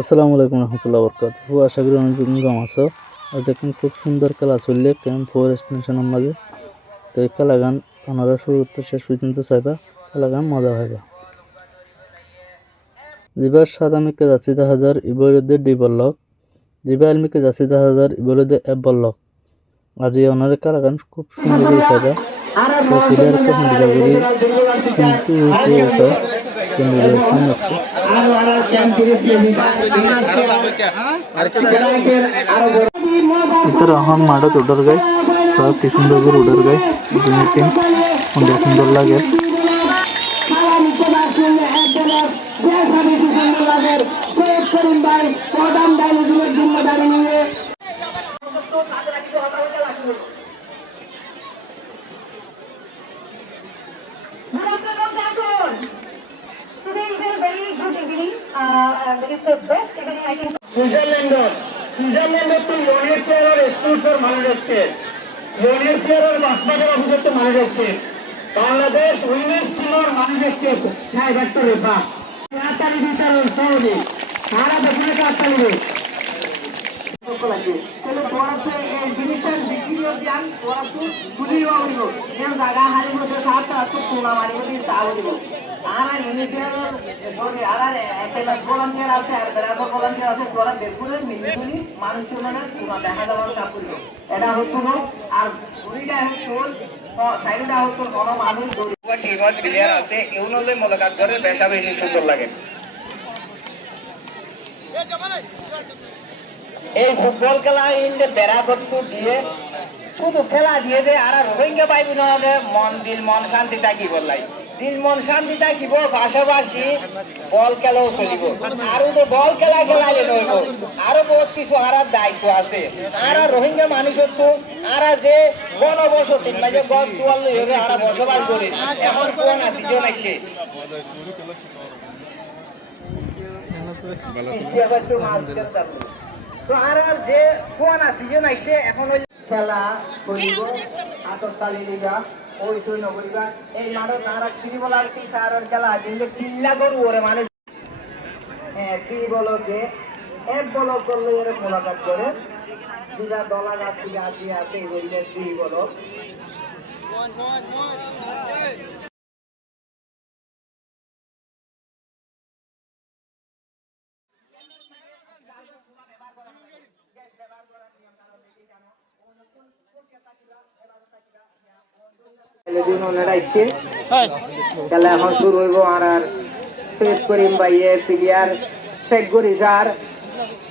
আসসালামু আলাইকুম রহমতুল্লাহ বরকাত আশা করি অনেক কম আছো। আর দেখুন খুব সুন্দর খেলা চললে ক্যাম্প ফরেস্ট নেশনের মাঝে। তো এই খেলা গান আপনারা শুরু শেষ পর্যন্ত চাইবা, খেলা গান মজা হইবা। জিবার সাদামিকে যাচ্ছি 10,000 ইবরুদ্দে ডি বল্লক, জিবা আলমিকে যাচ্ছি 10,000 ইবরুদ্দে এ বল্লক। আজ এই অনারে খেলা গান খুব সুন্দর করে চাইবা। তো প্লেয়ার একটা হন্ডিরা করি কিন্তু হচ্ছে কেন্দ্রের সামনে इतर हम माडत उडर गए सब किस्म डगर उडर गए टीम उन्हें सुंदर लगे সুইজারল্যান্ডের তো লোনের চেয়ারের স্পোর্টসের মানুষ হচ্ছে, লোনের চেয়ারের বাসপাটের অভিযুক্ত মানুষ হচ্ছে, বাংলাদেশ উইমেন্স টিমের মানুষ হচ্ছে সাহেবাত্তরের বা তাড়াতাড়ি বিতরণ সহজে সারা বছরে তাড়াতাড়ি সুন্দর লাগে। এই ফুটবল খেলা ইন্ডে বেড়া করতে দিয়ে শুধু খেলা দিয়ে যে আর রোহিঙ্গা পাইব না মন দিল মন শান্তি থাকিব লাই দিল মন শান্তি থাকিব পাশাপাশি বল খেলাও চলিব আরো তো বল খেলা খেলাইলে নইব আরো বহুত কিছু আর দায়িত্ব আছে আর রোহিঙ্গা মানুষের তো আর যে গণবসতি মানে গণ দুয়াল হইবে আর বসবাস করে এখন কোন আছে জন আসে তো আর যে কোন সিজন আইছে এখন খেলা করিব হাতর তালি দিবা ওই সই নগরিবা এই মাঠে তারা কি বলার কি সারর খেলা কিন্তু কিল্লা করু ওরে মানুষ কি বলকে এক বলক করলে ওরে মোলাকাত করে দুটা দলা গাছ থেকে আসিয়ে আছে বললে কি বলো খেলা এখন শুরু হইব আর শেষ করিম ভাইয়ে প্লেয়ার শেখ গরিজার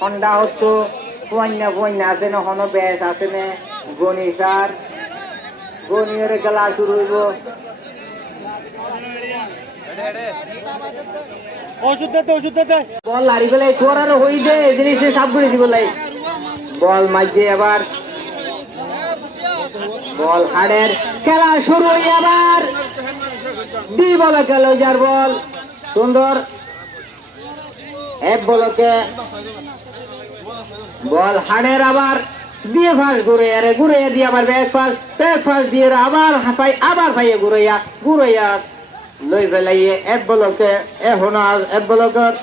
হন্ডা হতো পয়না আছে না হন ব্যাস আছে না গণিসার গণিয়ের খেলা শুরু হইব বল লারি ফেলে চোরার হই দে জিনিসে সাপ করে দিব লাই বল মাঝে আবার বল হাড়ের খেলা শুরু হই আবার ডি বলে খেলো যার বল সুন্দর এক বলকে বল হাড়ের আবার দিয়ে ফাঁস ঘুরে দিয়ে আবার ব্যাক ফাঁস দিয়ে আবার ভাইয়ে ঘুরাইয়া লই ফেলাইয়ে এক বলকে এখন এক বলকের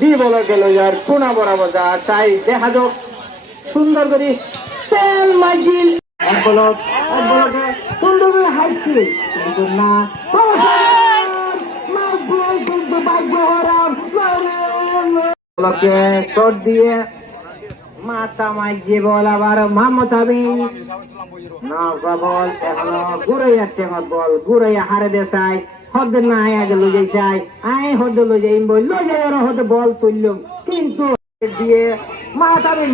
ডি বলকে লই আর কোনা বরাবর যা তাই দেখা যাক সুন্দর করে তেল মাইজিল এক বলকে সুন্দর করে হাইছি কিন্তু না বলকে শট দিয়ে মাথা মাইজে বল আবার মোহাম্মদ আমিন না বল এখনো ঘুরাইয়া টেঙত বল ঘুরাইয়া হারে দেশাই হদ না আগে লই যাই হদ লই যাইম বল লই যাই আর হদ বল তুললাম কিন্তু দিয়ে মাথা আমিন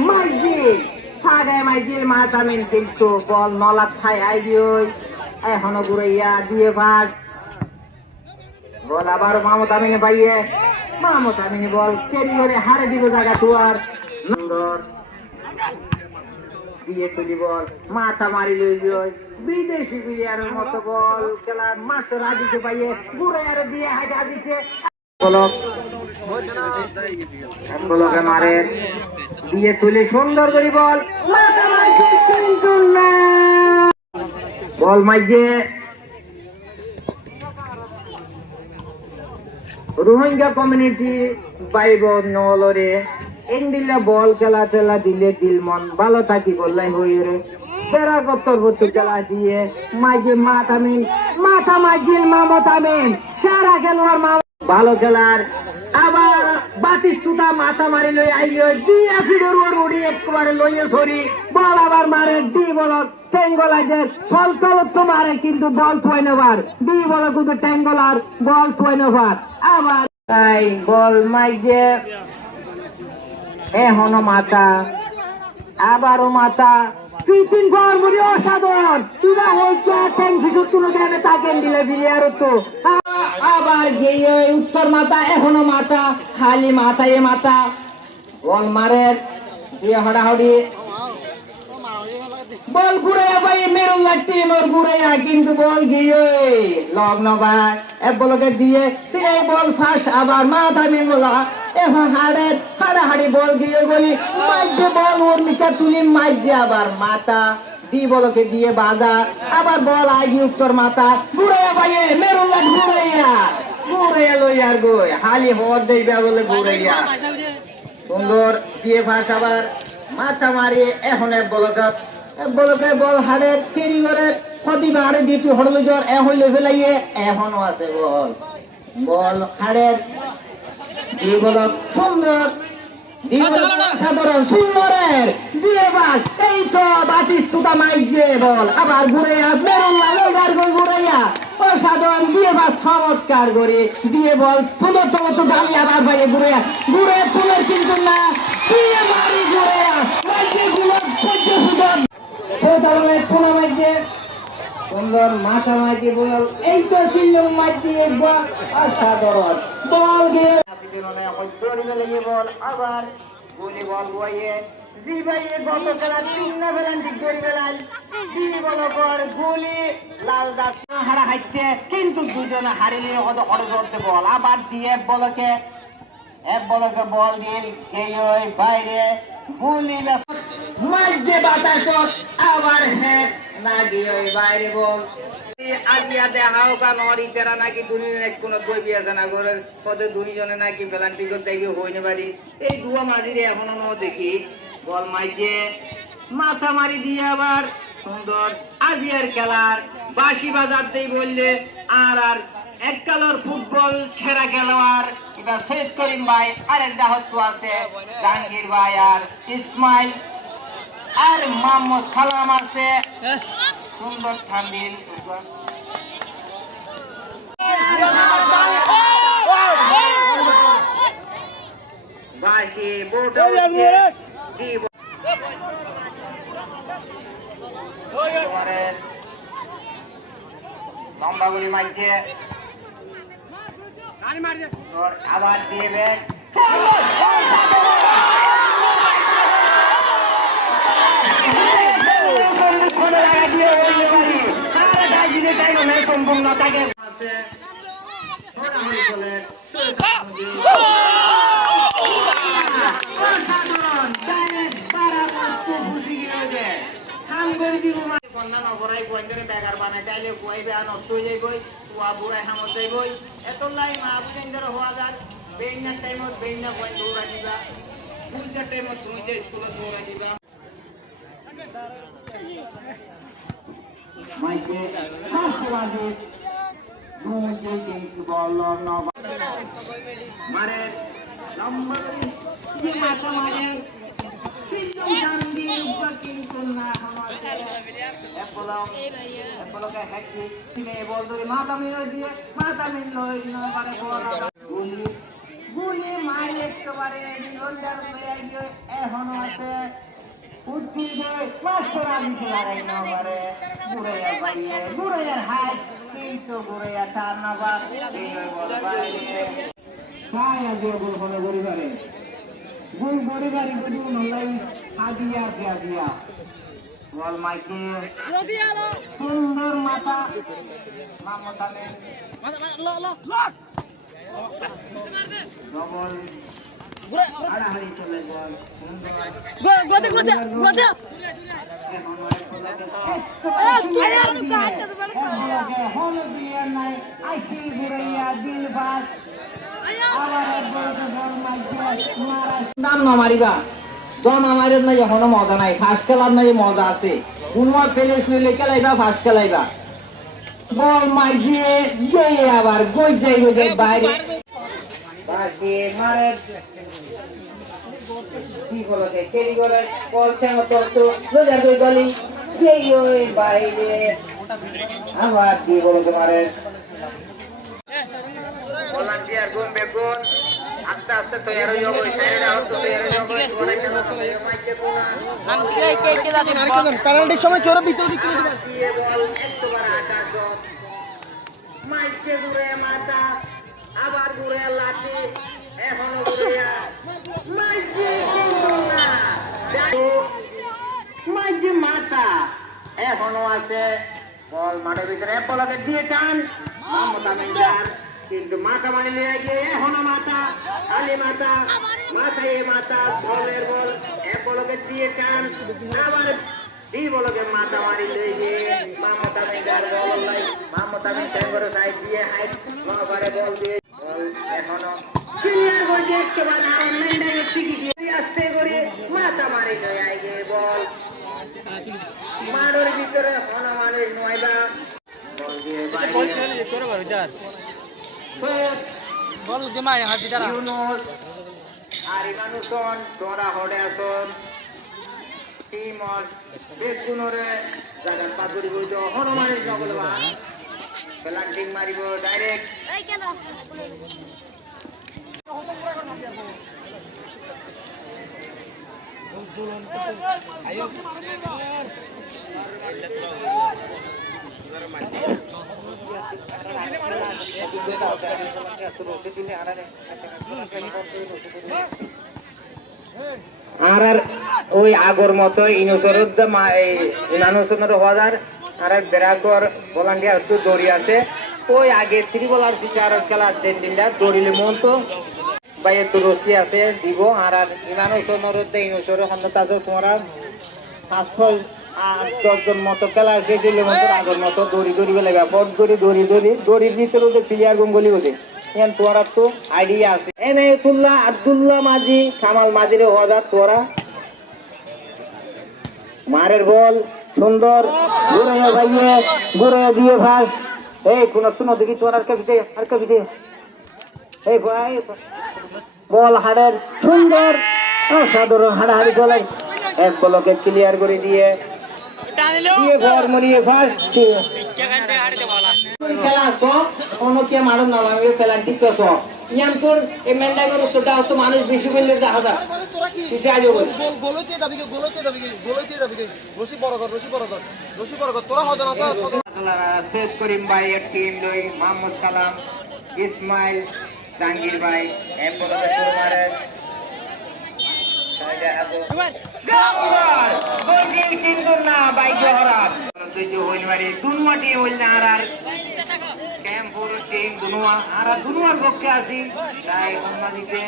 মাথা আমিন কিন্তু বল নলা খাই আই দিই এখনো ঘুরাইয়া দিয়ে ভাগ বল আবার মোহাম্মদ আমিন ভাইয়ে মোহাম্মদ আমিন বল কেরি করে হারে দিব জায়গা তুয়ার সুন্দর দিয়ে তুলি বল মাথা মারি লই যাই বিদেশি প্লেয়ারের মতো বল খেলার মাস্টার আজিকে পাইয়ে ঘুরে আর দিয়ে হাজা দিছে বলকে মারে দিয়ে তুলি সুন্দর করে বল মাথা মারছে কিন্তু না বল মাইজে রোহিঙ্গা কমিউনিটি বাইব নলরে এন দিলে বল খেলা টেলা দিলে দিল মন ভালো থাকি বললাই হই রে বেড়া কত্তর বস্তু খেলা দিয়ে মাঝে মাথা মাঝিল মামতামিন সারা খেলোয়াড় মা ভালো খেলার আবার বাতিস্তুতা মাথা মারি লই আইও দিয়া ফিরে উড়ি একবারে লইয়ে সরি বল আবার মারে দি বল টেঙ্গলা যে ফল তো মারে কিন্তু বল থুই নেবার দি বল কিন্তু টেঙ্গলার বল থুই নেবার আবার তাই বল মাইজে এখনো মাথা আবারও মাথা তিন ফরমুরি অসাধারণ তুরা হয়েছে ট্যাঙ্ক ভিতর তুলে দেবে তাকে দিলে বিরিয়ার তো আবার গিয়ে উত্তর মাথা এখনো মাথা খালি মাথায় মাথা বল মারে দিয়ে হড়াহড়ি বল ঘুরাইয়া ভাই মেরুন লাগছে মোর ঘুরাইয়া কিন্তু বল গিয়ে লগ্ন ভাই এক বলকে দিয়ে সেই বল ফাঁস আবার মাথা মেঙ্গলা এখন হাড়াহাড়ি বল গিয়ে বলি মাঝে বল ওর নিচে তুলি মাঝে আবার মাথা দি বলকে দিয়ে বাঁধা আবার বল আগে উত্তর মাথা ঘুরাইয়া ভাই মেরুন লাগ ঘুরাইয়া লইয়ার গই হালি হওয়ার দেখবে বলে ঘুরাইয়া সুন্দর দিয়ে ফাঁস আবার মাথা মারি এখন এক বলকে বল হাড়ের কেরি করে ক্ষতি হাড়ে দিয়ে তুই হড়লো জ্বর এ হইলে ফেলাইয়ে এখনো আছে বল হাড়ের দিয়ে বল সুন্দর সাধারণ সুন্দরের দিয়ে বাস এই তো বাতিস্তুতা মাইছে বল আবার ঘুরাইয়া মেরুল্লা লোগার গই ঘুরাইয়া অসাধারণ দিয়ে বাস চমৎকার করে দিয়ে বল পুনর তো দামি আবার বাইরে ঘুরাইয়া ঘুরে তুলে কিন্তু না দিয়ে মারি ঘুরাইয়া মাইছে গুলো সহ্য সুন্দর সুন্দর মাথা মাঝে বল এই তো ছিল মাঝে অসাধারণ বল গিয়ে বল আবার গুলি বল বইয়ে জি ভাইয়ে গত খেলা 3 না পেনাল্টি করে বেলাল জি বল কর গুলি লাল দাস হারা হাইতে কিন্তু দুজনে হারিয়ে কত খরচ করতে বল আবার দিয়ে বলকে বল গিল এই ওই বাইরে গুলি মাঝে বাতাস আবার হেড না গিয়ে ওই বাইরে বল আজিয়া দেখাও কা নরি তেরা নাকি দুনিয়া কোন বই বিয়া জানা করে পদে দুইজনে নাকি পেনাল্টি করতে গিয়ে হইনে পারি এই দুয়া মাঝিরে এখনো ন দেখি বল মাইজে মাথা মারি দিয়ে আবার সুন্দর আজিয়ার খেলার বাঁশি বাজাতেই বললে আর এক কালার ফুটবল সেরা খেলোয়াড় এবার সৈয়দ করিম ভাই আরেক দাহত্ব আছে জাহাঙ্গীর ভাই আর ইসমাইল আর মোহাম্মদ সালাম আছে সুন্দর ঠান্ডিল বাসি লম্বা গুলি মাইছে আবার দিয়ে সম্পূর্ণ তাকে বেগার বানাই চাইলে কুয়াইবে আর নষ্ট হয়ে যাইবই কুয়া বুড়াই হামত যাইবই এত লাই মা বুঝেন হওয়া যাক বেইনার টাইমত বেইনা কয়েন দৌড়া দিবা দুইটার টাইমত তুমি যে স্কুলে দৌড়া দিবা মাইকে হাসবাজি দুইজে কিন্তু বল নবা মারে নম্বর কি মাথা মারে তিনজন জানবি উপর কিন্তু না আমাদের এপলকে হ্যাকি তিনে বল ধরে মাথা মিল লই না পারে বল গুলি মাইল একেবারে নিরঞ্জন হয়ে গিয়ে এখনো আছে উদ্ভিদ মাস্টার আমি খেলার না পারে ঘুরাইয়ার হাই কিন্তু ঘুরাইয়া তার না বা বল বাইরে কায়া দিয়ে বল হলো পরিবারে গুল পরিবারে গুল নলাই আদিয়া বল মাইকে সুন্দর মাথা মামতানে ডবল হাড়াহাড়ি চলে বল দাম না মারিবা দম আমারের নাই এখনো মজা নাই ফাঁস খেলার নাই মজা আছে কোনমা পেলে শুইলে খেলাইবা ফাঁস খেলাইবা বল মাইজিয়ে যে আবার গই যাই গই বাইরে বাকি মারে কি বলতে কেলি করে বল চাঙ্গ তো রোজা গই গলি যেই ওই বাইরে আবার কি বলতে মারে ভলান্টিয়ার গুণ বেগুন আস্তে আস্তে তৈরি হয়ে যাবে সাইডে আউট তৈরি হয়ে যাবে তোরা কেন মাইকে কোনা নাম কে দাদি পেনাল্টির সময় কেউ ভিতরে দিকে দিয়ে বল একবার আকাশ মাইকে দূরে মাথা আবার দূরে লাঠি এখনো দূরে মাইকে কোনা মাইকে মাথা এখনো আছে বল মাঠের ভিতরে বলকে দিয়ে টান মমতা মেন্ডার কিন্তু মাথা মানে নিয়ে গিয়ে এখনো মাথা আলি মাথা মাথায় মাথা বলের বল এক বলকে দিয়ে টান আবার দি বলকে মাথা মারি দিয়ে গিয়ে মমতা মেন্ডার বল লাই মমতা মেন্ডার করে সাইড দিয়ে হাইট মহাবারে বল দিয়ে বল এখনো ক্লিয়ার করে দেখতে পান আর মেন্ডার টিকি দিয়ে আসতে করে মাথা মারি দিয়ে আইগে বল মারোর ভিতরে এখনো মানে নয়বা বল দিয়ে বাইরে করে বারো যার বল জমায় হাত দিদারা ইউনুস আরি মানুষন তোরা হড়ে আসন টিমর বেগুনরে জায়গা পাগুড়ি বইজ হনুমানের জগলবা প্লান্টিং মারিব ডাইরেক্ট এই কেন আয়ো আর ওই আগর মতো ইনোসরদ ইনানোসনের হাজার আর বেড়াকর ভলান্টিয়ার তো দড়ি আছে ওই আগে ত্রিবলার বিচার খেলা দিল্লা দড়িলে মন তো বাইরে তো রশি আছে দিব আর ইনানোসনের ইনোসর হান্দাজ তোমরা 5-10 মতো খেলা শেষ হইলে মতো আগের মতো দড়ি দড়ি বেলে ব্যাপক দড়ির ভিতরে ওদের প্লেয়ার গঙ্গলি ওদের এখন তোরা তো আইডিয়া আছে এনে আব্দুল্লাহ মাঝি কামাল মাঝিরে হাজার তোরা মারের বল সুন্দর ঘুরে ভাইয়ে ঘুরে দিয়ে ফাঁস এই কোন শুনো দেখি তোর আর কবিতে এই ভাই বল হাড়ের সুন্দর অসাধারণ হাড়াহাড়ি চলে এক বলকে ক্লিয়ার করে দিয়ে ভর মরিয়ে ফার্স্ট খেলা আসো অনকে মারুন না আমি পেনাল্টি তো সো ইয়াম তোর এই মেন্ডাগের উত্তরটা তো মানুষ বেশি বললে দেখা যায় কিসে আজো বল গোলতে দাবি রশি বড় কর তোরা হজ না শেষ করিম ভাই এক টিম দুই মোহাম্মদ সালাম ইসমাইল জাহাঙ্গীর ভাই এম বলকে তোর মারে কিন্তু না ভাই জহরাত তুই যে হইল মারি দুনমাটি হইল না আর ক্যাম্পুর টিম দুনুয়া আর দুনুয়ার পক্ষে আসি তাই সম্মানিতে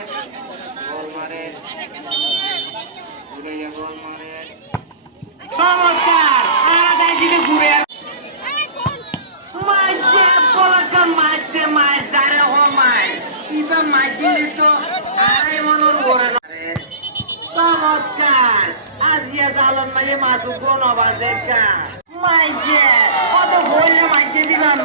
বল মারে ঘুরে বল মারে চমৎকার আর তাই দিকে ঘুরে মাঝে বলকা মাঝে দারে ও মাই ইবা মাঝে তো আরে মনোর ওরা চমৎকার আজিয়া জালন মাঝে মাসু কোন বাজে কা মাইজে কত বললে মাইজে দিলা ন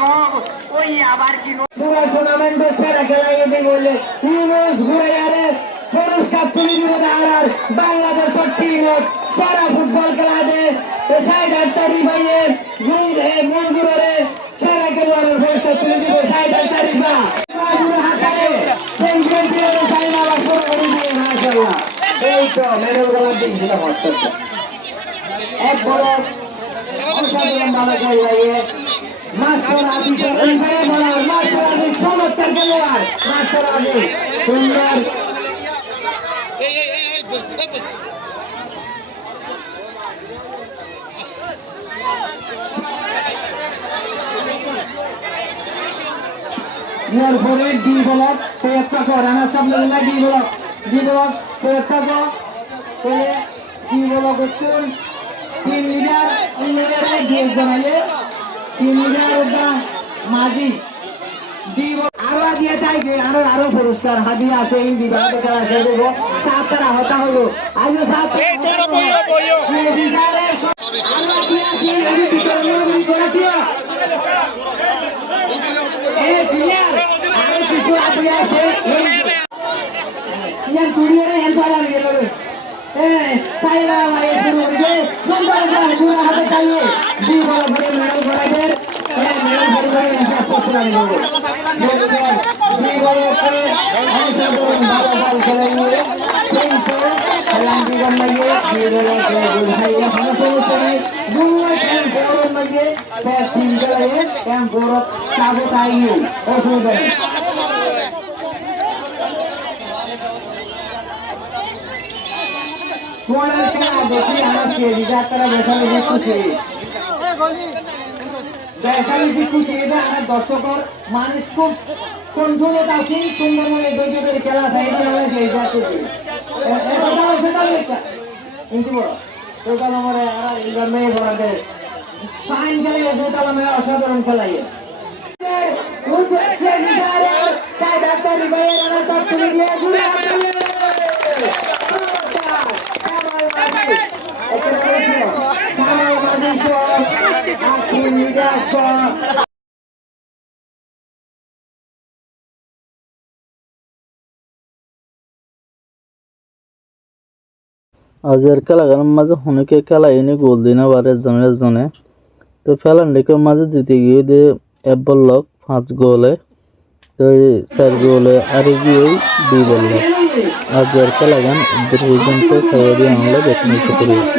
ওই আবার কি পুরো টুর্নামেন্টে সেরা খেলায় দিই বলে ইউনুস ঘুরে আরে পুরস্কার তুলে দিব আর বাংলাদেশের টিম সারা ফুটবল খেলা দে সাইড আটটারি ভাইয়ে ঘুরে মনগুরে সারা খেলোয়াড়ের পুরস্কার তুলে দিব সাইড আটটারি বা পুরো হাতে চ্যাম্পিয়ন প্লেয়ার সাইনা বা শুরু করে দিয়ে মাশাআল্লাহ এই তো মেডেল গুলো দিছিল মাস্টার এক বড় অসাধারণ ভালো খেলে মাস্টার আদিকে এইভাবে বলার মাস্টার আদি চমৎকার খেলোয়াড় মাস্টার আদি সুন্দর এরপরে ডি ব্লক প্রয়ত্ন কর রানা সাবলা ডি ব্লক প্রয়ত্ন কর ডি ব্লক উত্তর টিম লিডার দিয়ে জানালে টিম লিডার মাঝি আরো দিয়ে চাইবে আরো পুরস্কার হাদিয়া আছে ইন্দি বাংলা খেলা খেলে দেবো সাত তারা হতা হলো আজও সাত দর্শকর মানুষ খুব কন্ট্রোলে আছে সুন্দর মনে দুই খেলা অসাধারণ খেলাই আজের খেলাগানের মাঝে অনেকে খেলা এনে গোল দিনে পারে জনে তো ফেলান্ডিকের মাঝে জিতে গিয়ে দিয়ে 1 বলক 5 গোলে তো 4 গোলে আর গিয়ে 2 বলক আজের খেলাগান পর্যন্ত সাইডে আমরা দেখতে করি।